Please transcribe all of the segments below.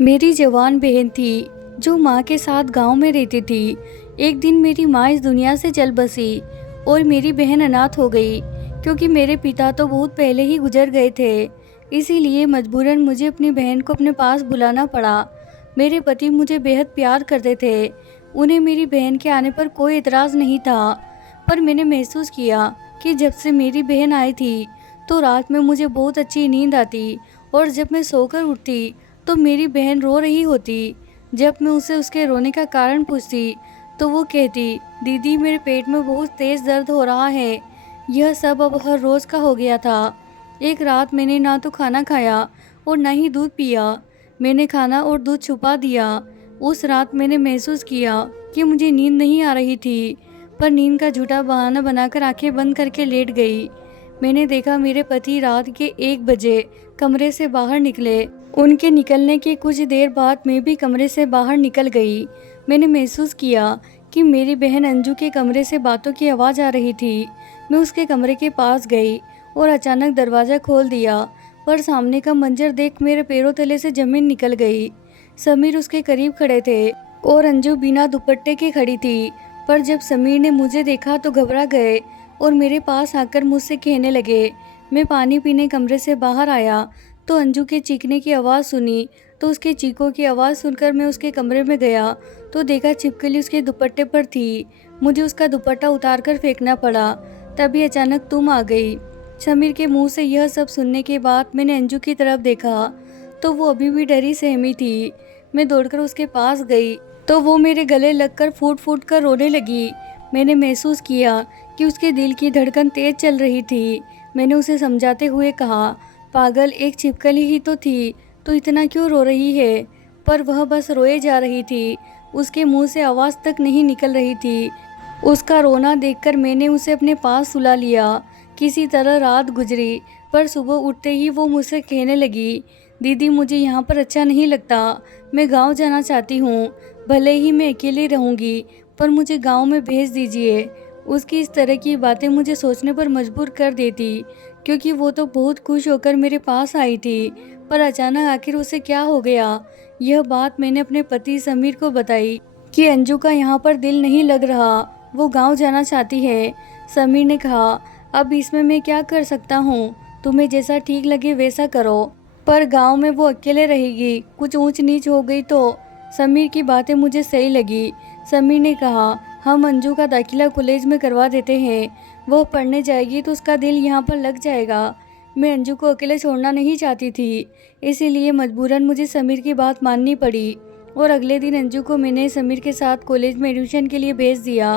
मेरी जवान बहन थी जो माँ के साथ गांव में रहती थी। एक दिन मेरी माँ इस दुनिया से चल बसी और मेरी बहन अनाथ हो गई, क्योंकि मेरे पिता तो बहुत पहले ही गुजर गए थे। इसीलिए मजबूरन मुझे अपनी बहन को अपने पास बुलाना पड़ा। मेरे पति मुझे बेहद प्यार करते थे। उन्हें मेरी बहन के आने पर कोई एतराज़ नहीं था, पर मैंने महसूस किया कि जब से मेरी बहन आई थी तो रात में मुझे बहुत अच्छी नींद आती, और जब मैं सोकर उठती तो मेरी बहन रो रही होती। जब मैं उसे उसके रोने का कारण पूछती तो वो कहती, दीदी मेरे पेट में बहुत तेज़ दर्द हो रहा है। यह सब अब हर रोज़ का हो गया था। एक रात मैंने ना तो खाना खाया और ना ही दूध पिया। मैंने खाना और दूध छुपा दिया। उस रात मैंने महसूस किया कि मुझे नींद नहीं आ रही थी, पर नींद का झूठा बहाना बनाकर आंखें बंद करके लेट गई। मैंने देखा मेरे पति रात के 1 बजे कमरे से बाहर निकले। उनके निकलने के कुछ देर बाद मैं भी कमरे से बाहर निकल गई। मैंने महसूस किया कि मेरी बहन अंजू के कमरे से बातों की आवाज़ आ रही थी। मैं उसके कमरे के पास गई और अचानक दरवाज़ा खोल दिया, पर सामने का मंजर देख मेरे पैरों तले से ज़मीन निकल गई। समीर उसके करीब खड़े थे और अंजू बिना दुपट्टे के खड़ी थी। पर जब समीर ने मुझे देखा तो घबरा गए और मेरे पास आकर मुझसे कहने लगे। मैं पानी पीने कमरे से बाहर आया तो अंजू के चीखने की आवाज़ सुनी। तो उसके चीखों की आवाज़ सुनकर मैं उसके कमरे में गया तो देखा छिपकली उसके दुपट्टे पर थी। मुझे उसका दुपट्टा उतार कर फेंकना पड़ा। तभी अचानक तुम आ गई। समीर के मुंह से यह सब सुनने के बाद मैंने अंजू की तरफ देखा तो वो अभी भी डरी सहमी थी। मैं दौड़कर उसके पास गई तो वो मेरे गले लगकर फूट फूट कर रोने लगी। मैंने महसूस किया कि उसके दिल की धड़कन तेज चल रही थी। मैंने उसे समझाते हुए कहा, पागल, एक छिपकली ही तो थी, तो इतना क्यों रो रही है। पर वह बस रोए जा रही थी। उसके मुंह से आवाज़ तक नहीं निकल रही थी। उसका रोना देखकर मैंने उसे अपने पास सुला लिया। किसी तरह रात गुजरी, पर सुबह उठते ही वो मुझसे कहने लगी, दीदी मुझे यहाँ पर अच्छा नहीं लगता, मैं गांव जाना चाहती हूँ। भले ही मैं अकेली रहूँगी, पर मुझे गांव में भेज दीजिए। उसकी इस तरह की बातें मुझे सोचने पर मजबूर कर देती, क्योंकि वो तो बहुत खुश होकर मेरे पास आई थी। पर अचानक आखिर उसे क्या हो गया। यह बात मैंने अपने पति समीर को बताई कि अंजू का यहाँ पर दिल नहीं लग रहा, वो गांव जाना चाहती है। समीर ने कहा, अब इसमें मैं क्या कर सकता हूँ, तुम्हें जैसा ठीक लगे वैसा करो। पर गांव में वो अकेले रहेगी, कुछ ऊंच नीच हो गई तो। समीर की बातें मुझे सही लगी। समीर ने कहा, हम अंजू का दाखिला कॉलेज में करवा देते हैं। वह पढ़ने जाएगी तो उसका दिल यहाँ पर लग जाएगा। मैं अंजू को अकेले छोड़ना नहीं चाहती थी, इसीलिए मजबूरन मुझे समीर की बात माननी पड़ी। और अगले दिन अंजू को मैंने समीर के साथ कॉलेज में एडमिशन के लिए भेज दिया।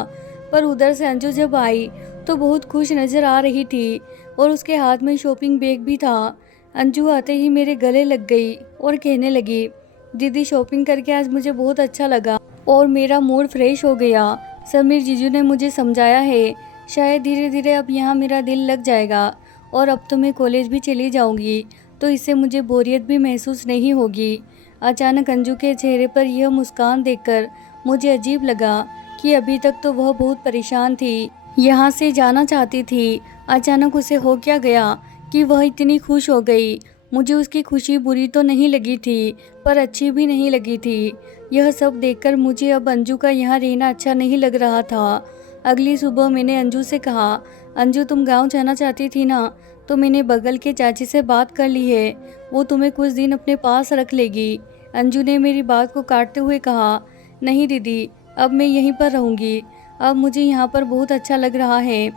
पर उधर से अंजू जब आई तो बहुत खुश नज़र आ रही थी और उसके हाथ में शॉपिंग बैग भी था। अंजू आते ही मेरे गले लग गई और कहने लगी, दीदी शॉपिंग करके आज मुझे बहुत अच्छा लगा और मेरा मूड फ्रेश हो गया। समीर जीजू ने मुझे समझाया है, शायद धीरे धीरे अब यहाँ मेरा दिल लग जाएगा और अब तो मैं कॉलेज भी चली जाऊँगी, तो इससे मुझे बोरियत भी महसूस नहीं होगी। अचानक अंजू के चेहरे पर यह मुस्कान देखकर मुझे अजीब लगा कि अभी तक तो वह बहुत परेशान थी, यहाँ से जाना चाहती थी। अचानक उसे हो क्या गया कि वह इतनी खुश हो गई। मुझे उसकी खुशी बुरी तो नहीं लगी थी, पर अच्छी भी नहीं लगी थी। यह सब देखकर मुझे अब अंजू का यहाँ रहना अच्छा नहीं लग रहा था। अगली सुबह मैंने अंजू से कहा, अंजू तुम गांव जाना चाहती थी ना, तो मैंने बगल के चाची से बात कर ली है, वो तुम्हें कुछ दिन अपने पास रख लेगी। अंजू ने मेरी बात को काटते हुए कहा, नहीं दीदी, अब मैं यहीं पर रहूँगी। अब मुझे यहाँ पर बहुत अच्छा लग रहा है।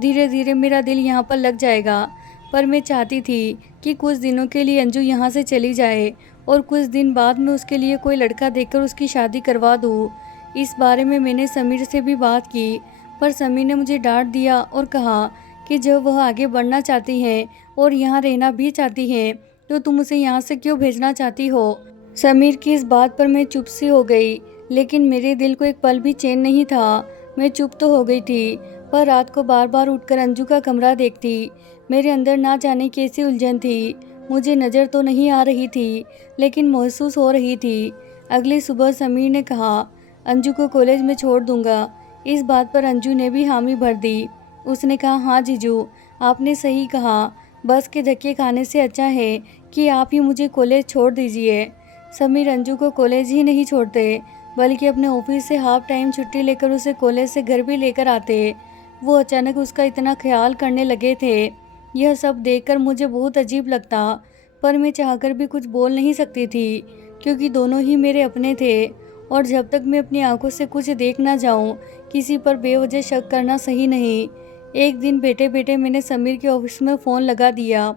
धीरे धीरे मेरा दिल यहाँ पर लग जाएगा। पर मैं चाहती थी कि कुछ दिनों के लिए अंजू यहाँ से चली जाए और कुछ दिन बाद में उसके लिए कोई लड़का देखकर उसकी शादी करवा दूँ। इस बारे में मैंने समीर से भी बात की, पर समीर ने मुझे डांट दिया और कहा कि जब वह आगे बढ़ना चाहती है और यहाँ रहना भी चाहती है, तो तुम उसे यहाँ से क्यों भेजना चाहती हो। समीर की इस बात पर मैं चुप सी हो गई, लेकिन मेरे दिल को एक पल भी चैन नहीं था। मैं चुप तो हो गई थी, पर रात को बार बार उठकर अंजू का कमरा देखती। मेरे अंदर ना जाने कैसी उलझन थी। मुझे नज़र तो नहीं आ रही थी, लेकिन महसूस हो रही थी। अगली सुबह समीर ने कहा, अंजू को कॉलेज में छोड़ दूंगा। इस बात पर अंजू ने भी हामी भर दी। उसने कहा, हाँ जीजू, आपने सही कहा। बस के धक्के खाने से अच्छा है कि आप ही मुझे कॉलेज छोड़ दीजिए। समीर अंजू को कॉलेज ही नहीं छोड़ते, बल्कि अपने ऑफिस से हाफ टाइम छुट्टी लेकर उसे कॉलेज से घर भी लेकर आते। वो अचानक उसका इतना ख्याल करने लगे थे। यह सब देखकर मुझे बहुत अजीब लगता, पर मैं चाहकर भी कुछ बोल नहीं सकती थी, क्योंकि दोनों ही मेरे अपने थे। और जब तक मैं अपनी आंखों से कुछ देख ना जाऊं, किसी पर बेवजह शक करना सही नहीं। एक दिन बैठे बैठे मैंने समीर के ऑफिस में फ़ोन लगा दिया,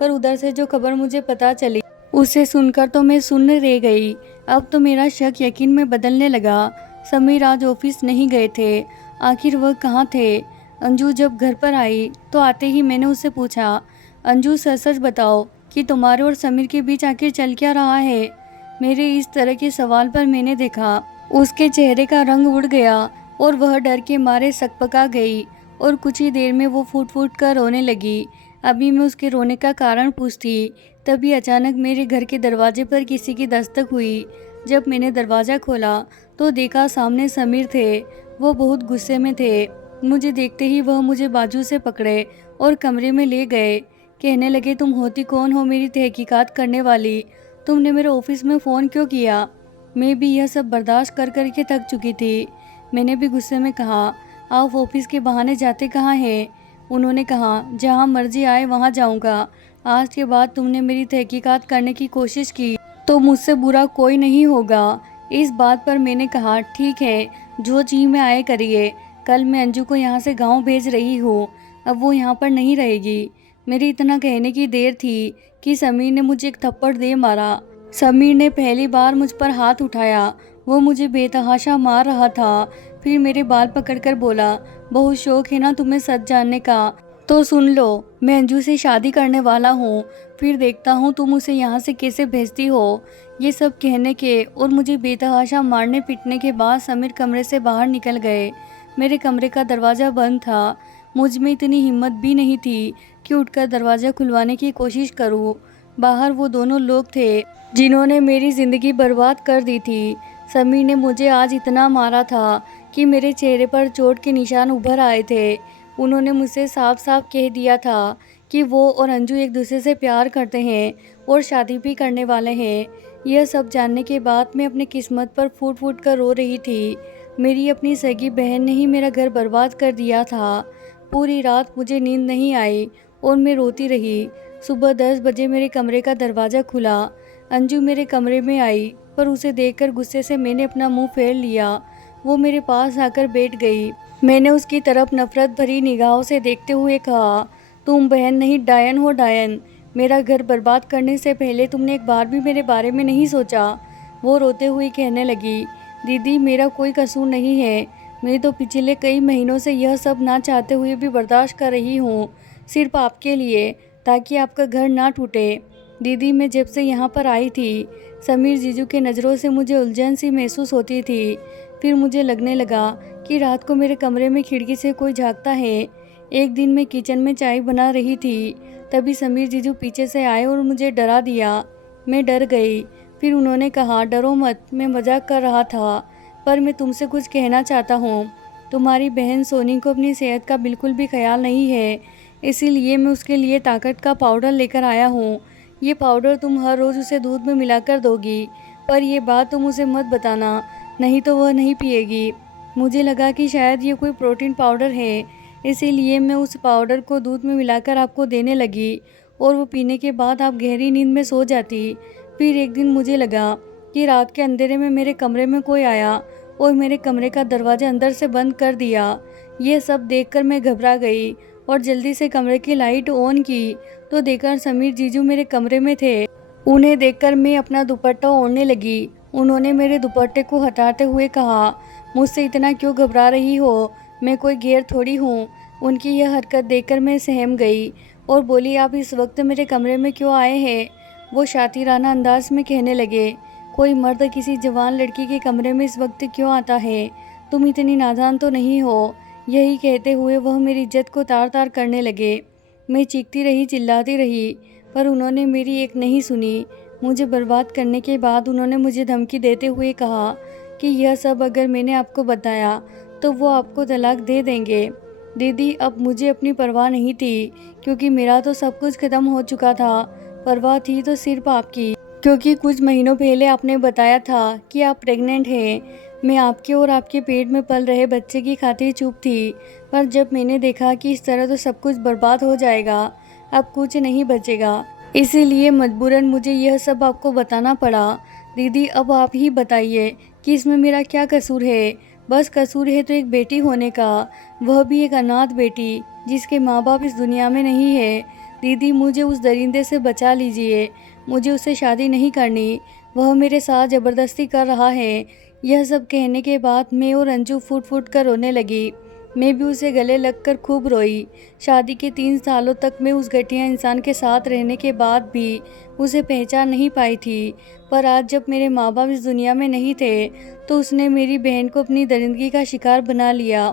पर उधर से जो खबर मुझे पता चली उसे सुनकर तो मैं सुन्न रह गई। अब तो मेरा शक यकीन में बदलने लगा। समीर आज ऑफिस नहीं गए थे। आखिर वह कहाँ थे? अंजू जब घर पर आई तो आते ही मैंने उससे पूछा, अंजू सच सच बताओ कि तुम्हारे और समीर के बीच आखिर चल क्या रहा है? मेरे इस तरह के सवाल पर मैंने देखा उसके चेहरे का रंग उड़ गया और वह डर के मारे सकपका गई और कुछ ही देर में वो फूट फूट कर रोने लगी। अभी मैं उसके रोने का कारण पूछती, तभी अचानक मेरे घर के दरवाजे पर किसी की दस्तक हुई। जब मैंने दरवाज़ा खोला तो देखा सामने समीर थे। वो बहुत गुस्से में थे। मुझे देखते ही वह मुझे बाजू से पकड़े और कमरे में ले गए। कहने लगे, तुम होती कौन हो मेरी तहकीकात करने वाली? तुमने मेरे ऑफिस में फ़ोन क्यों किया? मैं भी यह सब बर्दाश्त कर कर के थक चुकी थी। मैंने भी गुस्से में कहा, आप ऑफिस के बहाने जाते कहाँ हैं? उन्होंने कहा, जहाँ मर्जी आए वहाँ जाऊँगा। आज के बाद तुमने मेरी तहकीकात करने की कोशिश की तो मुझसे बुरा कोई नहीं होगा। इस बात पर मैंने कहा, ठीक है, जो जी में आए करिए। कल मैं अंजू को यहाँ से गांव भेज रही हूँ, अब वो यहाँ पर नहीं रहेगी। मेरी इतना कहने की देर थी कि समीर ने मुझे एक थप्पड़ दे मारा। समीर ने पहली बार मुझ पर हाथ उठाया। वो मुझे बेतहाशा मार रहा था। फिर मेरे बाल पकड़कर बोला, बहुत शौक है ना तुम्हें सच जानने का? तो सुन लो, मैं अंजू से शादी करने वाला हूँ। फिर देखता हूँ तुम उसे यहाँ से कैसे भेजती हो। ये सब कहने के और मुझे बेतहाशा मारने पीटने के बाद समीर कमरे से बाहर निकल गए। मेरे कमरे का दरवाज़ा बंद था। मुझ में इतनी हिम्मत भी नहीं थी कि उठकर दरवाज़ा खुलवाने की कोशिश करूँ। बाहर वो दोनों लोग थे जिन्होंने मेरी ज़िंदगी बर्बाद कर दी थी। समीर ने मुझे आज इतना मारा था कि मेरे चेहरे पर चोट के निशान उभर आए थे। उन्होंने मुझसे साफ साफ कह दिया था कि वो और अंजू एक दूसरे से प्यार करते हैं और शादी भी करने वाले हैं। यह सब जानने के बाद मैं अपनी किस्मत पर फूट फूट कर रो रही थी। मेरी अपनी सगी बहन ने ही मेरा घर बर्बाद कर दिया था। पूरी रात मुझे नींद नहीं आई और मैं रोती रही। सुबह 10 बजे मेरे कमरे का दरवाज़ा खुला। अंजू मेरे कमरे में आई, पर उसे देखकर गुस्से से मैंने अपना मुंह फेर लिया। वो मेरे पास आकर बैठ गई। मैंने उसकी तरफ नफरत भरी निगाहों से देखते हुए कहा, तुम बहन नहीं डायन हो डायन। मेरा घर बर्बाद करने से पहले तुमने एक बार भी मेरे बारे में नहीं सोचा। वो रोते हुए कहने लगी, दीदी मेरा कोई कसूर नहीं है। मैं तो पिछले कई महीनों से यह सब ना चाहते हुए भी बर्दाश्त कर रही हूँ, सिर्फ आपके लिए, ताकि आपका घर ना टूटे। दीदी मैं जब से यहाँ पर आई थी, समीर जीजू के नज़रों से मुझे उलझन सी महसूस होती थी। फिर मुझे लगने लगा कि रात को मेरे कमरे में खिड़की से कोई झांकता है। एक दिन मैं किचन में चाय बना रही थी, तभी समीर जीजू पीछे से आए और मुझे डरा दिया। मैं डर गई। फिर उन्होंने कहा, डरो मत, मैं मजाक कर रहा था, पर मैं तुमसे कुछ कहना चाहता हूँ। तुम्हारी बहन सोनी को अपनी सेहत का बिल्कुल भी ख्याल नहीं है, इसीलिए मैं उसके लिए ताकत का पाउडर लेकर आया हूँ। ये पाउडर तुम हर रोज़ उसे दूध में मिलाकर दोगी, पर यह बात तुम उसे मत बताना, नहीं तो वह नहीं पिएगी। मुझे लगा कि शायद ये कोई प्रोटीन पाउडर है, इसीलिए मैं उस पाउडर को दूध में मिलाकर आपको देने लगी और वो पीने के बाद आप गहरी नींद में सो जाती। फिर एक दिन मुझे लगा कि रात के अंधेरे में मेरे कमरे में कोई आया और मेरे कमरे का दरवाज़ा अंदर से बंद कर दिया। ये सब देखकर मैं घबरा गई और जल्दी से कमरे की लाइट ऑन की तो देखकर समीर जीजू मेरे कमरे में थे। उन्हें देखकर मैं अपना दुपट्टा ओढ़ने लगी। उन्होंने मेरे दुपट्टे को हटाते हुए कहा, मुझसे इतना क्यों घबरा रही हो? मैं कोई गैर थोड़ी हूँ। उनकी यह हरकत देखकर मैं सहम गई और बोली, आप इस वक्त मेरे कमरे में क्यों आए हैं? वो शातिराना अंदाज में कहने लगे, कोई मर्द किसी जवान लड़की के कमरे में इस वक्त क्यों आता है? तुम इतनी नादान तो नहीं हो। यही कहते हुए वह मेरी इज्जत को तार तार करने लगे। मैं चीखती रही, चिल्लाती रही, पर उन्होंने मेरी एक नहीं सुनी। मुझे बर्बाद करने के बाद उन्होंने मुझे धमकी देते हुए कहा कि यह सब अगर मैंने आपको बताया तो वो आपको तलाक दे देंगे। दीदी अब मुझे अपनी परवाह नहीं थी, क्योंकि मेरा तो सब कुछ ख़त्म हो चुका था। परवाह थी तो सिर्फ आपकी। क्योंकि कुछ महीनों पहले आपने बताया था कि आप प्रेग्नेंट हैं। मैं आपके और आपके पेट में पल रहे बच्चे की खातिर चुप थी, पर जब मैंने देखा कि इस तरह तो सब कुछ बर्बाद हो जाएगा, अब कुछ नहीं बचेगा, इसीलिए मजबूरन मुझे यह सब आपको बताना पड़ा। दीदी, अब आप ही बताइए कि इसमें मेरा क्या कसूर है? बस कसूर है तो एक बेटी होने का, वह भी एक अनाथ बेटी जिसके माँ बाप इस दुनिया में नहीं है। दीदी, मुझे उस दरिंदे से बचा लीजिए, मुझे उससे शादी नहीं करनी, वह मेरे साथ ज़बरदस्ती कर रहा है। यह सब कहने के बाद मैं और अंजू फूट फूट कर रोने लगी। मैं भी उसे गले लगकर खूब रोई। शादी के 3 सालों तक मैं उस घटिया इंसान के साथ रहने के बाद भी उसे पहचान नहीं पाई थी, पर आज जब मेरे माँ बाप इस दुनिया में नहीं थे तो उसने मेरी बहन को अपनी दरिंदगी का शिकार बना लिया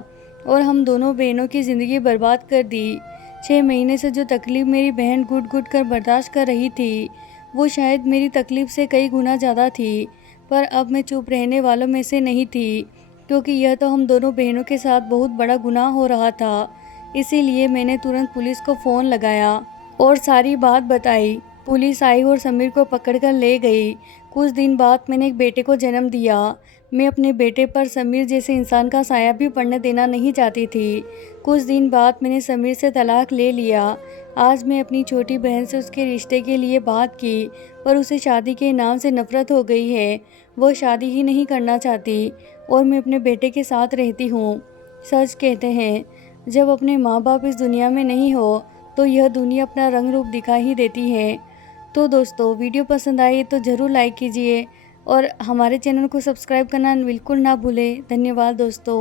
और हम दोनों बहनों की ज़िंदगी बर्बाद कर दी। 6 महीने से जो तकलीफ़ मेरी बहन घुट घुट कर बर्दाश्त कर रही थी, वो शायद मेरी तकलीफ़ से कई गुना ज़्यादा थी, पर अब मैं चुप रहने वालों में से नहीं थी, क्योंकि यह तो हम दोनों बहनों के साथ बहुत बड़ा गुनाह हो रहा था। इसीलिए मैंने तुरंत पुलिस को फ़ोन लगाया और सारी बात बताई। पुलिस आई और समीर को पकड़कर ले गई। कुछ दिन बाद मैंने एक बेटे को जन्म दिया। मैं अपने बेटे पर समीर जैसे इंसान का साया भी पड़ने देना नहीं चाहती थी। कुछ दिन बाद मैंने समीर से तलाक ले लिया। आज मैं अपनी छोटी बहन से उसके रिश्ते के लिए बात की, पर उसे शादी के नाम से नफरत हो गई है। वो शादी ही नहीं करना चाहती और मैं अपने बेटे के साथ रहती हूँ। सच कहते हैं, जब अपने माँ बाप इस दुनिया में नहीं हो तो यह दुनिया अपना रंग रूप दिखा ही देती है। तो दोस्तों, वीडियो पसंद आई तो ज़रूर लाइक कीजिए और हमारे चैनल को सब्सक्राइब करना बिल्कुल ना भूलें। धन्यवाद दोस्तों।